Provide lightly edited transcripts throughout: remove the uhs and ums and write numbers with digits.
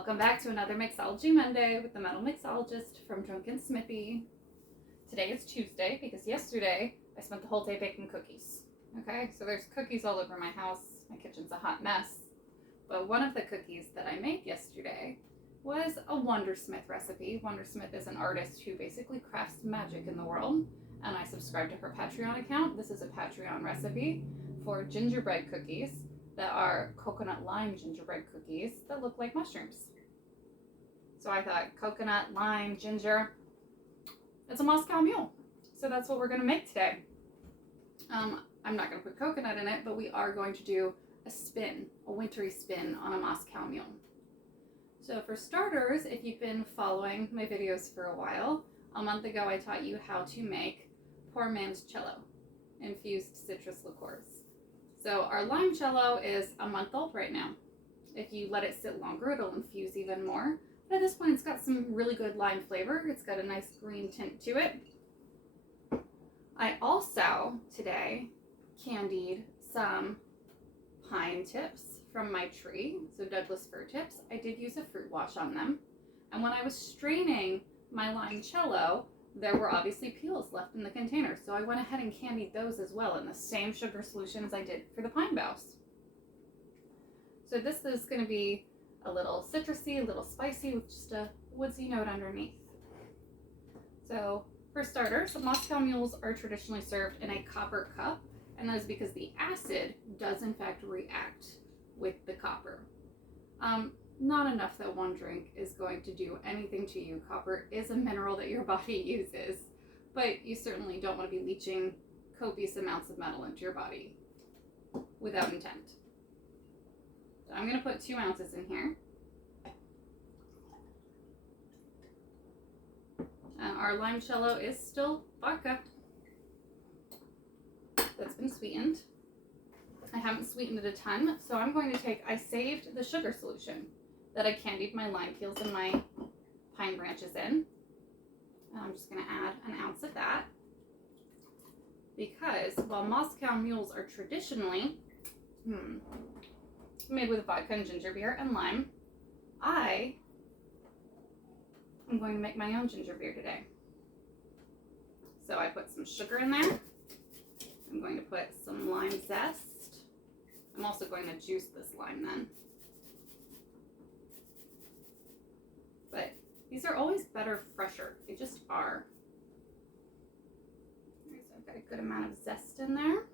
Welcome back to another Mixology Monday with the Metal Mixologist from Drunken Smithy. Today is Tuesday because yesterday I spent the whole day baking cookies. Okay, so there's cookies all over my house. My kitchen's a hot mess. But one of the cookies that I made yesterday was a Wondersmith recipe. Wondersmith is an artist who basically crafts magic in the world, and I subscribe to her Patreon account. This is a Patreon recipe for gingerbread cookies that are coconut lime gingerbread cookies that look like mushrooms. So I thought coconut, lime, ginger, it's a Moscow Mule. So that's what we're going to make today. I'm not going to put coconut in it, but we are going to do a spin, a wintry spin on a Moscow Mule. So for starters, if you've been following my videos for a while, a month ago I taught you how to make poor man's cello, infused citrus liqueurs. So our limoncello is a month old right now. If you let it sit longer, it'll infuse even more. But at this point, it's got some really good lime flavor. It's got a nice green tint to it. I also, today, candied some pine tips from my tree, so Douglas fir tips. I did use a fruit wash on them. And when I was straining my limoncello, there were obviously peels left in the container, so I went ahead and candied those as well in the same sugar solution as I did for the pine boughs. So this is going to be a little citrusy, a little spicy with just a woodsy note underneath. So for starters, Moscow Mules are traditionally served in a copper cup, and that is because the acid does in fact react with the copper. Not enough that one drink is going to do anything to you. Copper is a mineral that your body uses, but you certainly don't want to be leaching copious amounts of metal into your body without intent. So I'm going to put 2 ounces in here. Our limoncello is still vodka that's been sweetened. I haven't sweetened it a ton, so I'm going to I saved the sugar solution that I candied my lime peels and my pine branches in. I'm just going to add an ounce of that because while Moscow Mules are traditionally made with vodka and ginger beer and lime, I am going to make my own ginger beer today. So I put some sugar in there. I'm going to put some lime zest. I'm also going to juice this lime then. But these are always better fresher. They just are. So I've got a good amount of zest in there.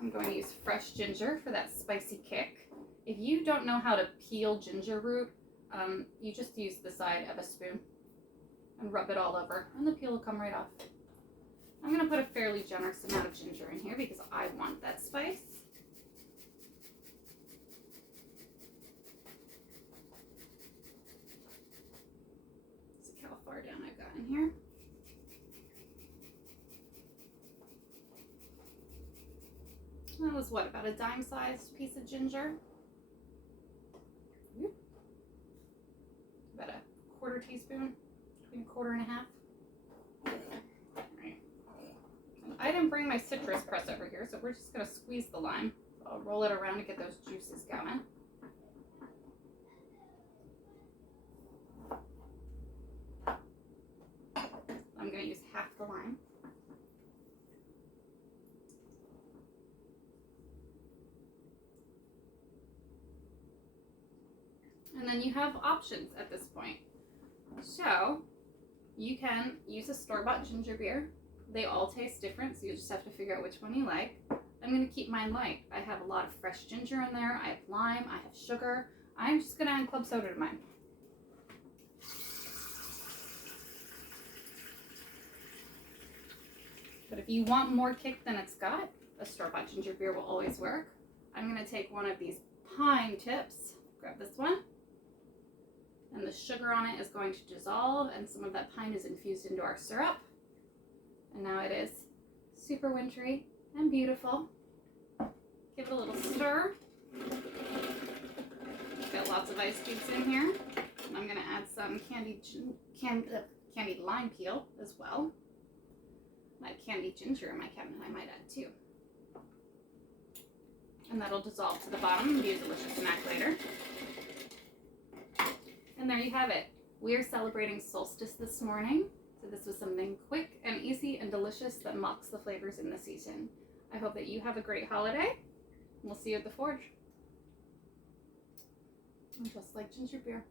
I'm going to use fresh ginger for that spicy kick. If you don't know how to peel ginger root, you just use the side of a spoon and rub it all over, and the peel will come right off. I'm going to put a fairly generous amount of ginger in here because I want that spice. See how far down I've got in here. That was what, about a dime-sized piece of ginger? About a 1/4 teaspoon, between 1/4 and 1/2. Right. I didn't bring my citrus press over here, so we're just going to squeeze the lime. So I'll roll it around to get those juices going. I'm going to use half the lime. And then you have options at this point. So you can use a store-bought ginger beer. They all taste different, so you just have to figure out which one you like. I'm going to keep mine light. I have a lot of fresh ginger in there. I have lime. I have sugar. I'm just going to add club soda to mine. But if you want more kick than it's got, a store-bought ginger beer will always work. I'm going to take one of these pine tips. Grab this one. And the sugar on it is going to dissolve, and some of that pine is infused into our syrup. And now it is super wintry and beautiful. Give it a little stir. Got lots of ice cubes in here. And I'm going to add some candied lime peel as well. I have candied ginger in my cabinet, I might add too. And that'll dissolve to the bottom and be a delicious snack later. And there you have it. We are celebrating solstice this morning. So this was something quick and easy and delicious that mocks the flavors in the season. I hope that you have a great holiday. We'll see you at the forge. Just like ginger beer.